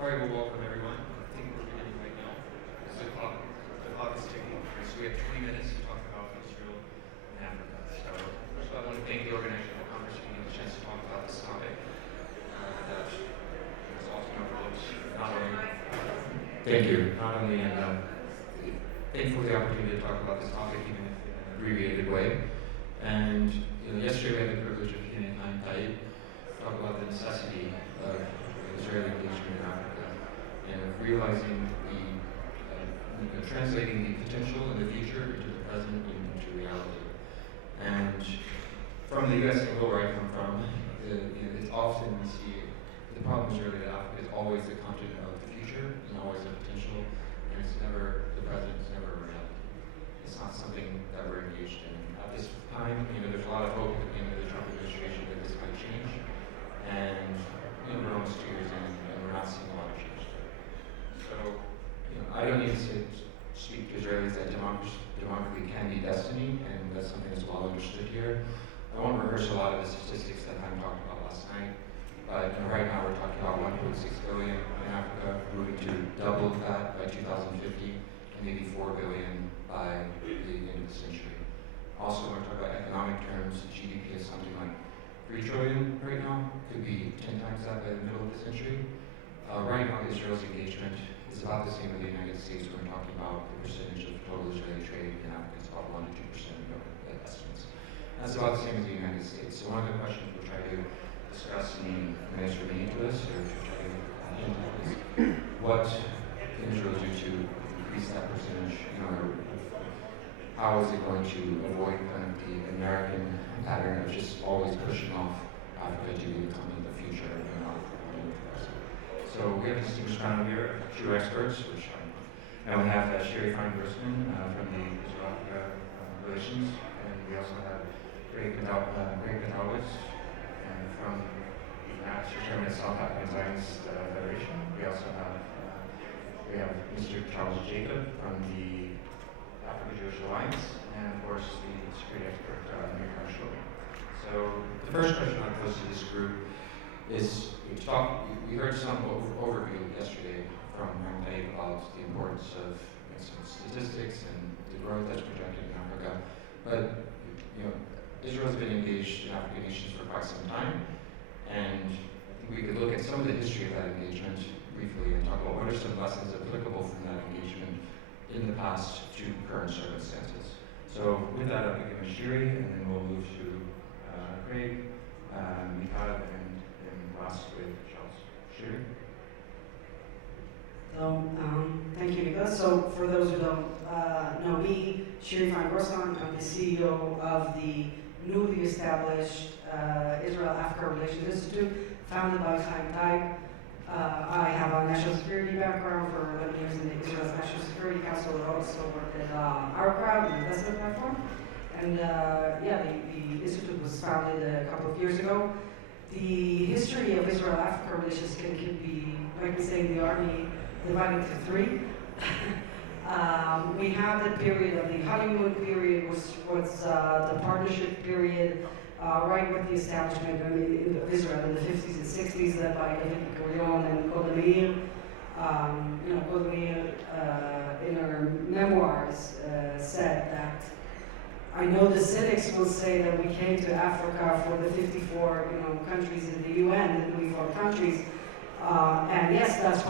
All right, well, welcome everyone. I think we're beginning right now. So the clock is ticking. So we have 20 minutes to talk about Israel and Africa. So first of all, I want to thank the organizer of the conference for giving me a chance to talk about this topic. It's often overlooked, not only. Thank you. Not only thankful for the opportunity to talk about this topic even if in an abbreviated way. And yesterday we had the privilege of hearing Chaim Taib talk about the necessity of Israeli engagement in Africa and of realizing translating the potential in the future into the present and into reality. And from the U.S. angle where I come from, it's often we see the problem is really that Africa is always the continent of the future and always the potential, and it's never the present, it's never a reality. It's not something that we're engaged in. At this time, there's a lot of hope at the beginning of the Trump administration that this might change, and we're almost 2 years in, and we're not seeing a lot of change there. So, I don't need to speak to Israelis that democracy can be destiny, and that's something that's well understood here. I won't rehearse a lot of the statistics that I talked about last night, but right now we're talking about 1.6 billion in Africa, moving to double that by 2050, and maybe 4 billion by the end of the century. Also, when we talk about economic terms, GDP is something like 3 trillion right now, could be 10 times that by the middle of the century. Right now, Israel's engagement is about the same as the United States when we're talking about the percentage of total Israeli trade in Africa. It's about 1 to 2% of estimates. That's about the same as the United States. So one of the questions we'll try to discuss in the minutes remaining to us, or to try to get into, is what can Israel do to increase that percentage? How is it going to avoid kind of the American pattern of just always pushing off Africa to be the continent of the future and not the continent of the present? So we have a distinguished panel here of two experts, which and we have Shiri Fein-Grossman from the Israel-Africa Relations, and we also have Greg Gonzalez from the Master Chairman of South African Science Federation. We also have Mr. Charles Jacob from the Africa Jewish Alliance, and of course the security expert Amir Khan. So the first question I pose to this group is, we heard some overview yesterday from Chaim Taib about the importance of some statistics and the growth that's projected in Africa. But Israel's been engaged in African nations for quite some time, and I think we could look at some of the history of that engagement briefly and talk about what are some lessons applicable from that engagement in the past to current circumstances. So with that, I'll begin with Shiri, and then we'll move to Craig, Mikhail, and last with Charles. Shiri? Thank you, Nicholas. So for those who don't know me, Shiri Fein-Grossman, I'm the CEO of the newly established Israel-Africa Relations Institute, founded by Chaim Taib. I have a national security background for 11 years in the Israel's National Security Council, and also worked at our crowd, an investment platform. And the institute was founded a couple of years ago. The history of Israel-Africa relations can be, like we say in the Army, divided into 3. We have the period of the honeymoon period, which was the partnership period, right with the establishment of Israel in the 50s and 60s, led by David Ben-Gurion and Golda Meir. Golda Meir, in her memoirs, said that, I know the cynics will say that we came to Africa for the 54 countries in the UN, the 24 countries. And yes, that's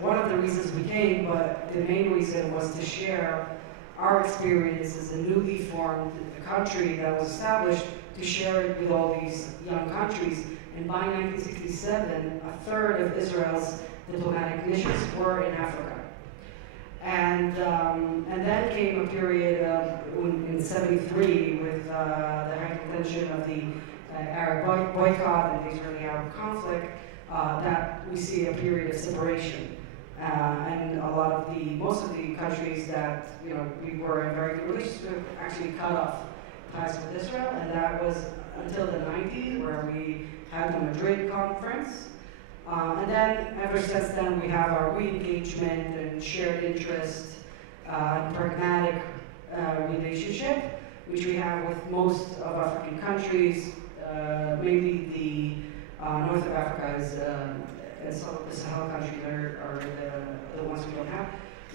one of the reasons we came, but the main reason was to share our experience as a newly formed country that was established, to share it with all these young countries. And by 1967, a third of Israel's diplomatic missions were in Africa. And then came a period in '73 with the heightened tension of the Arab boycott and the Israeli-Arab conflict, that we see a period of separation. And most of the countries that we were in very good relations with actually cut off ties with Israel, and that was until the 90s, where we had the Madrid conference. And then, ever since then, we have our re-engagement and shared interest, pragmatic relationship, which we have with most of African countries, mainly the north of Africa is and some of the Sahel countries are the ones we don't have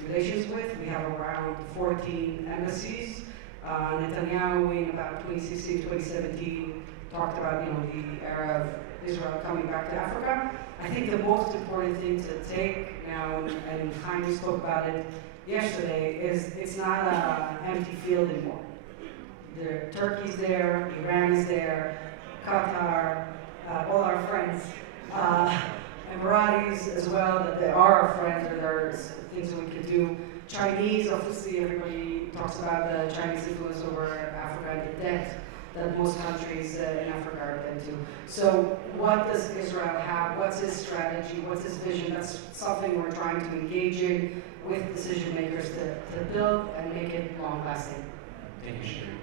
relations with. We have around 14 embassies. Netanyahu in about 2016, 2017 talked about the era of Israel coming back to Africa. I think the most important thing to take now, and Chaim spoke about it yesterday, is it's not an empty field anymore. Turkey's there, Iran is there, Qatar, all our friends, Emiratis as well, that they are our friends, or there are things that we can do. Chinese, obviously, everybody talks about the Chinese influence over Africa and the debt that most countries in Africa are into. So what does Israel have? What's his strategy? What's his vision? That's something we're trying to engage in with decision makers to build and make it long lasting. Thank you, Shiri.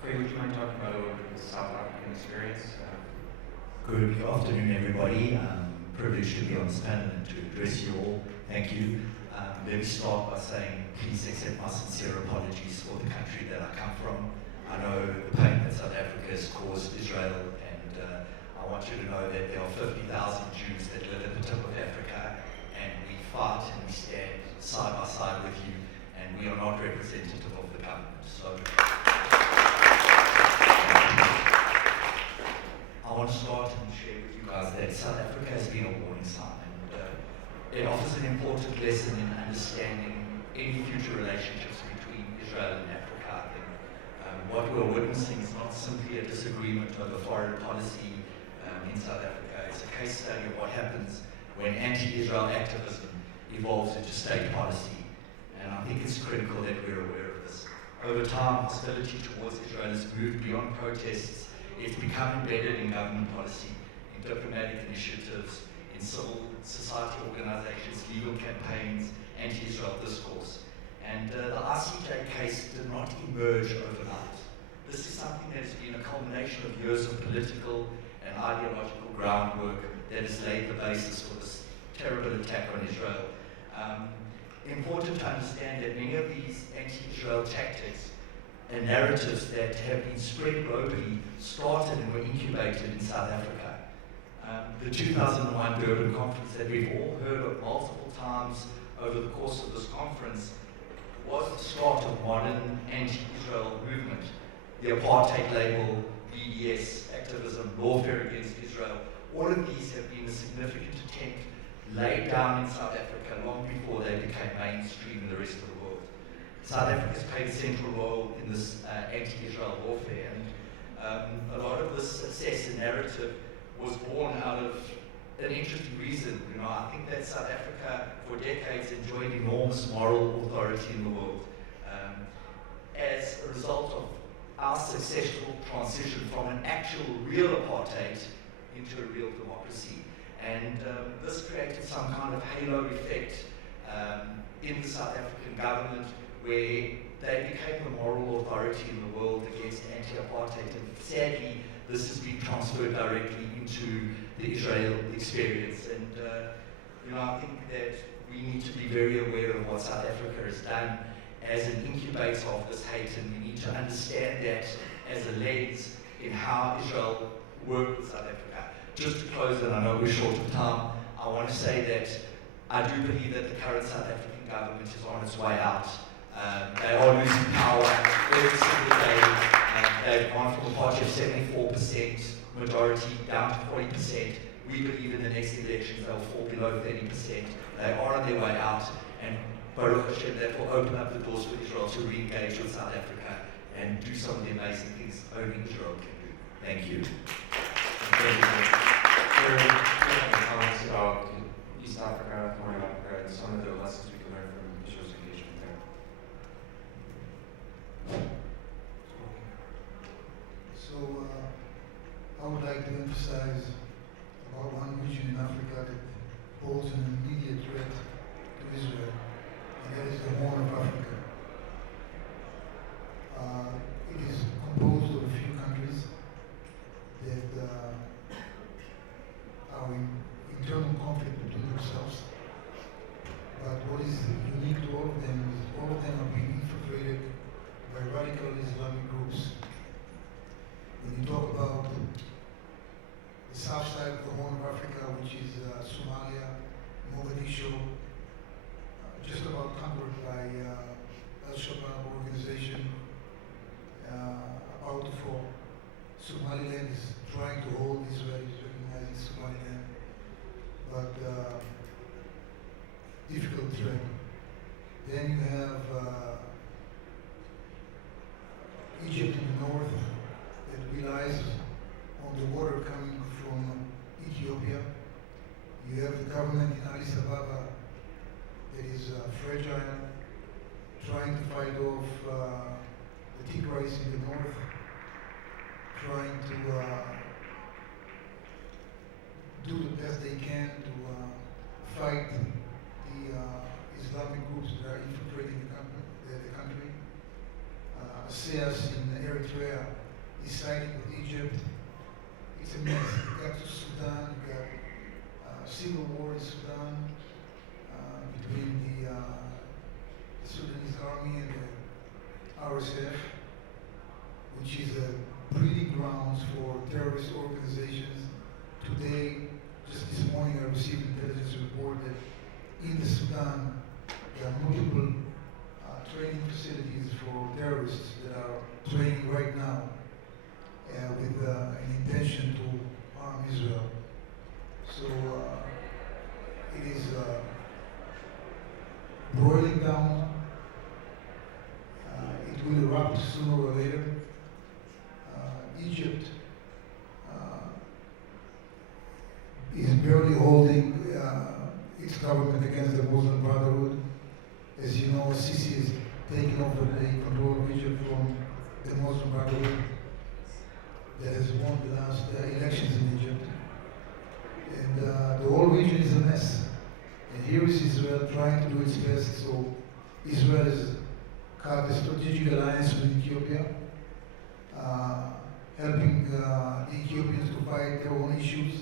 Craig, would you mind talking about a little bit of the South African experience? Good afternoon, everybody. Privileged to be on this panel and to address you all. Thank you. Let me start by saying, please accept my sincere apologies for the country that I come from. I know the pain that South Africa has caused Israel, and I want you to know that there are 50,000 Jews that live at the tip of Africa, and we fight and we stand side by side with you, and we are not representative of the government. So I want to start and share with you guys that South Africa has been a warning sign, and it offers an important lesson in understanding any future relationships between Israel and Africa. I think what we're witnessing is not simply a disagreement over foreign policy in South Africa. It's a case study of what happens when anti-Israel activism evolves into state policy. And I think it's critical that we're aware of this. Over time, hostility towards Israel has moved beyond protests. It's become embedded in government policy, in diplomatic initiatives, in civil society organizations, legal campaigns, anti-Israel discourse. And the ICJ case did not emerge overnight. This is something that has been a culmination of years of political and ideological groundwork that has laid the basis for this terrible attack on Israel. Important to understand that many of these anti-Israel tactics and narratives that have been spread globally started and were incubated in South Africa. The 2001 Durban conference that we've all heard of multiple times over the course of this conference was the start of modern anti-Israel movement. The apartheid label, BDS, activism, lawfare against Israel, all of these have been a significant attempt laid down in South Africa long before they became mainstream in the rest of the world. South Africa has played a central role in this anti-Israel warfare, and a lot of this success and narrative was born out of an interesting reason. I think that South Africa for decades enjoyed enormous moral authority in the world as a result of our successful transition from an actual real apartheid into a real democracy. And this created some kind of halo effect in the South African government, where they became the moral authority in the world against anti-apartheid. And sadly, this has been transferred directly into the Israel experience. And I think that we need to be very aware of what South Africa has done as an incubator of this hate, and we need to understand that as a lens in how Israel worked with South Africa. Just to close, and I know we're short of time, I want to say that I do believe that the current South African government is on its way out. They are losing power every single day. They've gone from a party of 74% majority down to 40%. We believe in the next elections they'll fall below 30%. They are on their way out, and Baruch Hashem, that will open up the doors for Israel to re-engage with South Africa and do some of the amazing things only Israel can do. Thank you. Thank you. Comments about East Africa, Horn of Africa, and some of the lessons we can learn from Israel's engagement there. So I would like to emphasize about one region in Africa that poses an immediate threat to Israel, and that is the Horn of Africa. It is composed of a few countries that are in show, just about conquered by Al-Shabaab organization, about to fall. Somaliland is trying to hold Israel, is recognizing Somaliland, but difficult threat. Then you have Egypt in the north that relies on the water coming from Ethiopia. You have the government in Addis Ababa that is fragile, trying to fight off the Tigrays in the north, trying to do the best they can to fight the Islamic groups that are infiltrating the country. SEAS in Eritrea is siding with Egypt. It's a mess. You got to Sudan, you got civil war in Sudan between the Sudanese army and the RSF, which is a breeding grounds for terrorist organizations. Today, just this morning, I received intelligence report that in the Sudan, there are multiple training facilities for terrorists that are training right now with an intention to harm Israel. So it is boiling down. It will erupt sooner or later. Egypt is barely holding its government against the Muslim Brotherhood. As you know, Sisi is taking over the control of Egypt from the Muslim Brotherhood that has won the last elections in Egypt. And the whole region is a mess. And here is Israel trying to do its best. So Israel has cut a strategic alliance with Ethiopia, helping the Ethiopians to fight their own issues.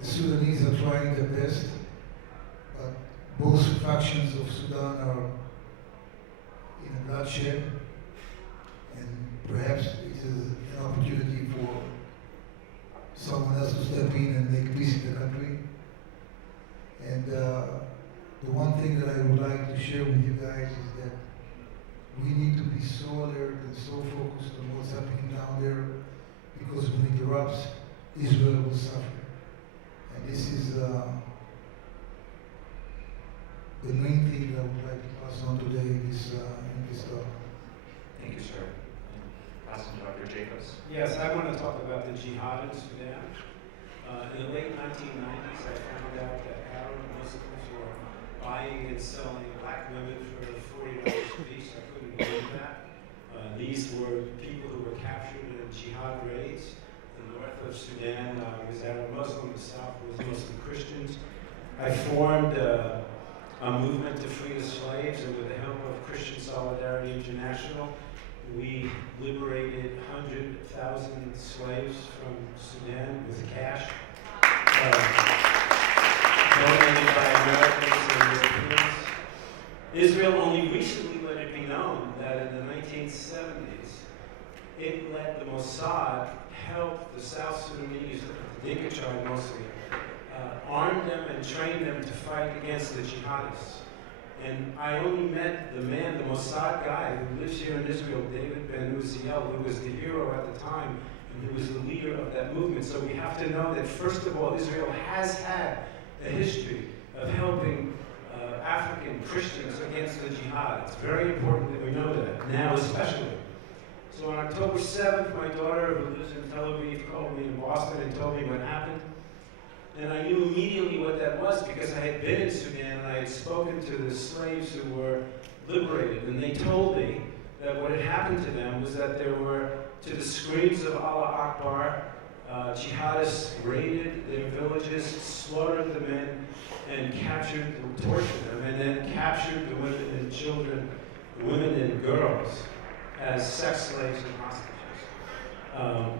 The Sudanese are trying their best, but both factions of Sudan are in a bloodshed, and perhaps it is an opportunity for someone else to step in and make peace in the country. And the one thing that I would like to share with you guys is that we need to be so alert and so focused on what's happening down there, because when it erupts, Israel will suffer. And this is the main thing that I would like to pass on today in this talk. Thank you, sir. Pass on to Dr. Jacobs. Yes, I want to talk about the jihad in Sudan. In the late 1990s, I found out that Arab Muslims were buying and selling black women for $40 a piece. I couldn't believe that. These were people who were captured in jihad raids. The north of Sudan was Arab Muslim, the south was Muslim Christians. I formed a movement to free the slaves, and with the help of Christian Solidarity International, we liberated 100,000 slaves from Sudan with cash, donated by Americans and Europeans. Israel only recently let it be known that in the 1970s, it let the Mossad help the South Sudanese, the Dinka tribe mostly, arm them and train them to fight against the jihadists. And I only met the man, the Mossad guy who lives here in Israel, David Ben Uziel, who was the hero at the time and who was the leader of that movement. So we have to know that, first of all, Israel has had a history of helping African Christians against the jihad. It's very important that we know that, now especially. So on October 7th, my daughter, who lives in Tel Aviv, called me in Boston and told me what happened. And I knew immediately what that was because I had been in Sudan and I had spoken to the slaves who were liberated. And they told me that what had happened to them was that there were, to the screams of Allah Akbar, jihadists raided their villages, slaughtered the men, and captured them, tortured them, and then captured the women and children, the women and girls, as sex slaves and hostages.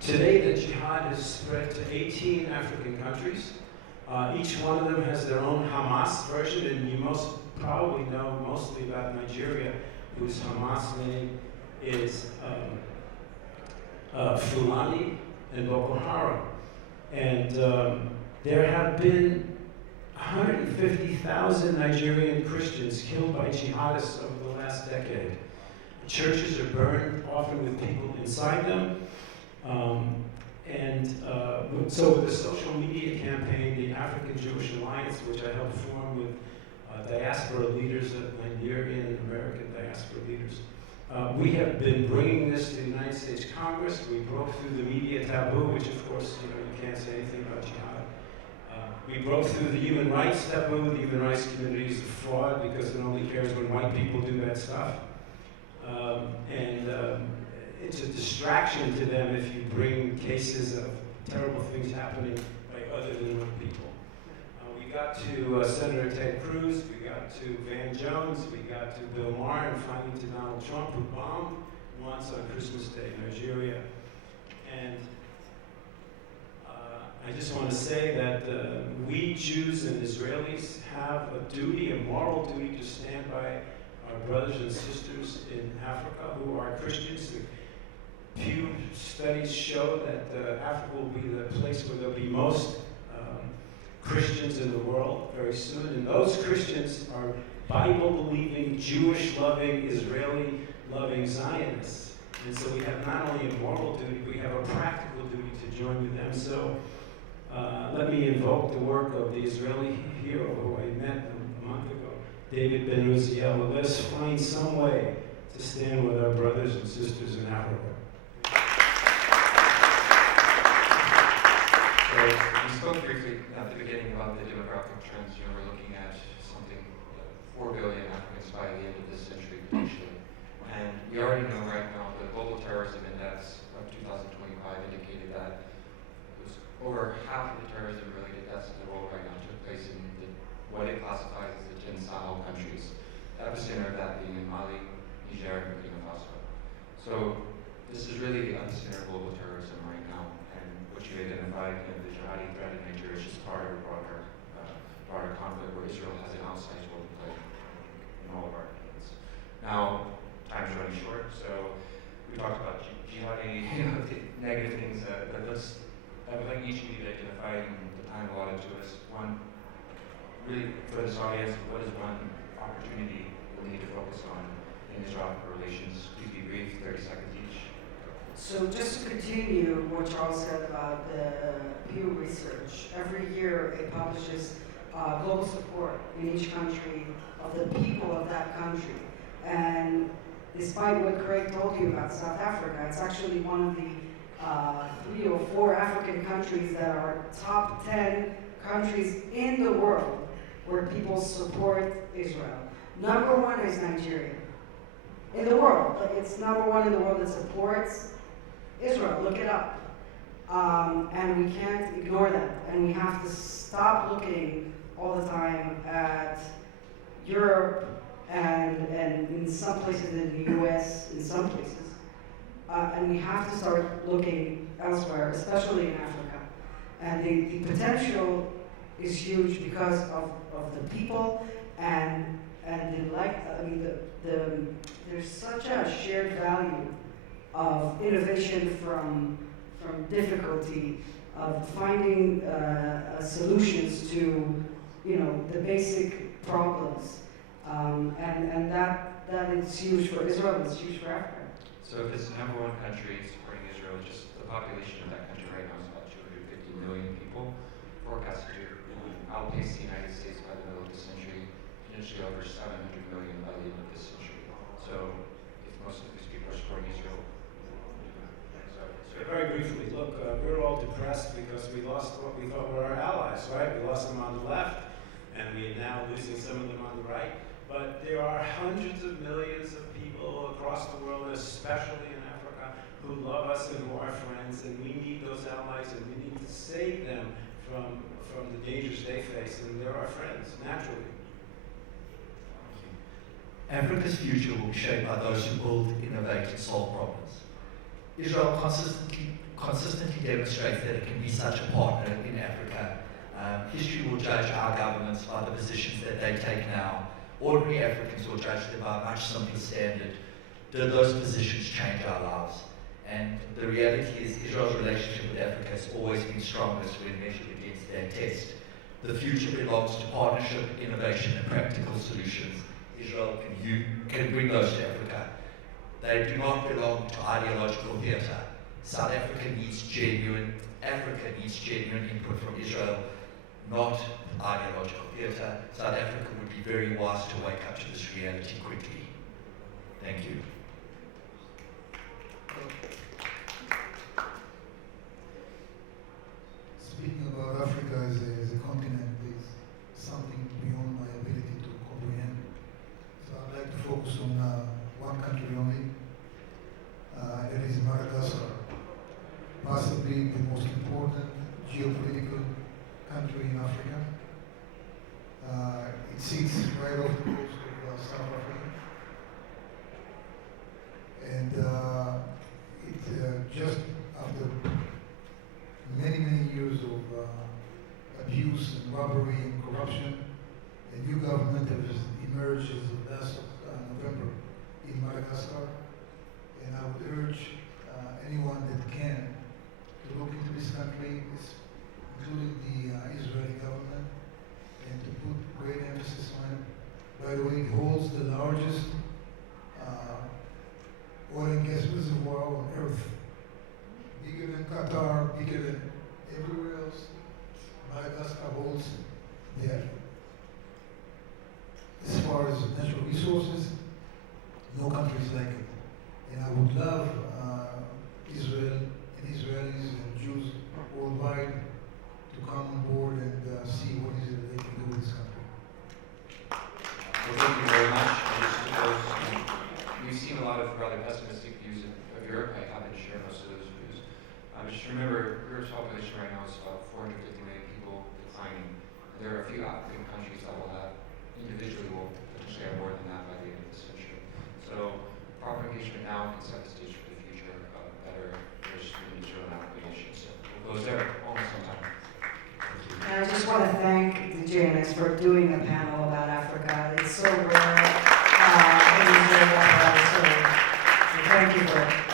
Today, the jihad has spread to 18 African countries. Each one of them has their own Hamas version, and you most probably know mostly about Nigeria, whose Hamas name is Fulani and Boko Haram. And there have been 150,000 Nigerian Christians killed by jihadists over the last decade. Churches are burned, often with people inside them. So with the social media campaign, the African Jewish Alliance, which I helped form with diaspora leaders, Nigerian and American diaspora leaders, we have been bringing this to the United States Congress. We broke through the media taboo, which of course, you can't say anything about jihad. We broke through the human rights taboo. The human rights community is a fraud because it only cares when white people do that stuff. It's a distraction to them if you bring cases of terrible things happening by other than white people. We got to Senator Ted Cruz, we got to Van Jones, we got to Bill Maher, and finally to Donald Trump, who bombed once on Christmas Day in Nigeria. And I just want to say that we Jews and Israelis have a duty, a moral duty, to stand by our brothers and sisters in Africa who are Christians. The Pew studies show that Africa will be the place where there'll be most Christians in the world very soon. And those Christians are Bible-believing, Jewish-loving, Israeli-loving Zionists. And so we have not only a moral duty, we have a practical duty to join with them. So let me invoke the work of the Israeli hero who I met a month ago, David Ben Uziel. Let us find some way to stand with our brothers and sisters in Africa. So we spoke briefly at the beginning about the demographic trends. We're looking at something like 4 billion Africans by the end of this century, potentially. And we already know right now the Global Terrorism Index of 2025 indicated that over half of the terrorism-related deaths in the world right now took place in what it classifies as the 10 Sahel countries. The epicenter of that being in Mali, Niger, and Burkina Faso. So this is really the epicenter of global terrorism right now. And what you identified, the jihadi threat in Nigeria is just part of a broader conflict where Israel has an outsized role to play in all of our opinions. Now, time's running short, so we talked about jihadi, negative things, but I would like each of you to identify in the time allotted to us. One, really for this audience, what is one opportunity we need to focus on in Israel-Africa relations? Please be brief, 30 seconds each. So just to continue what Charles said about the Pew Research, every year it publishes global support in each country of the people of that country. And despite what Craig told you about South Africa, it's actually one of the 3 or 4 African countries that are top 10 countries in the world where people support Israel. Number 1 is Nigeria. In the world, it's number 1 in the world that supports Israel. Look it up. And we can't ignore that. And we have to stop looking all the time at Europe and in some places in the US, in some places. And we have to start looking elsewhere, especially in Africa. And the potential is huge because of the people and there's such a shared value of innovation from difficulty, of finding solutions to the basic problems, and that is huge for Israel. It's huge for Africa. So if it's the number 1 country supporting Israel, just the population of that country right now is about 250 million people, forecasted to outpace the United States by the middle of this century, potentially over 700 million by the end of this century. So if most of these people are supporting Israel, so very briefly, look, we're all depressed because we lost what we thought were our allies, right? We lost them on the left, and we're now losing some of them on the right. But there are hundreds of millions of people across the world, especially in Africa, who love us and who are friends, and we need those allies, and we need to save them from the dangers they face, and they're our friends, naturally. Africa's future will be shaped by those who build, innovate, and solve problems. Israel consistently demonstrates that it can be such a partner in Africa. History will judge our governments by the positions that they take now. Ordinary Africans will judge them by a much simpler standard. Did those positions change our lives? And the reality is Israel's relationship with Africa has always been strongest when measured against that test. The future belongs to partnership, innovation, and practical solutions. Israel can bring those to Africa. They do not belong to ideological theatre. Africa needs genuine input from Israel, not ideological theatre. South Africa would be very wise to wake up to this reality quickly. Thank you. Speaking about Africa as a continent is something beyond my ability to comprehend. So I'd like to focus on one country only. It is Madagascar, possibly the most important geopolitical country in Africa. It sits right off the coast of South Africa. And it just after many years of abuse and robbery and corruption, a new government has emerged as of last November in Madagascar. And I would urge anyone that can to look into this country, including the Israeli government, and to put great emphasis on it. By the way, it holds the largest oil and gas reservoir on earth. Bigger than Qatar, bigger than everywhere else. Madagascar holds there. As far as natural resources, no country is like it. And I would love Israel and Israelis and Jews worldwide to come on board and see what is it that they can do with this country. Well, thank you very much. We've seen a lot of rather pessimistic views of Europe. I happen to share most of those views. Just remember, Europe's population right now is about 450 million people, declining. There are a few African countries that will have, individually will potentially have more than that by the end of this century. So proper engagement now can set the stage for the future of better relations between Israel and African nations. So we'll close there almost on time. And I just want to thank the JNS for doing a panel about Africa. It's so rare. So thank you for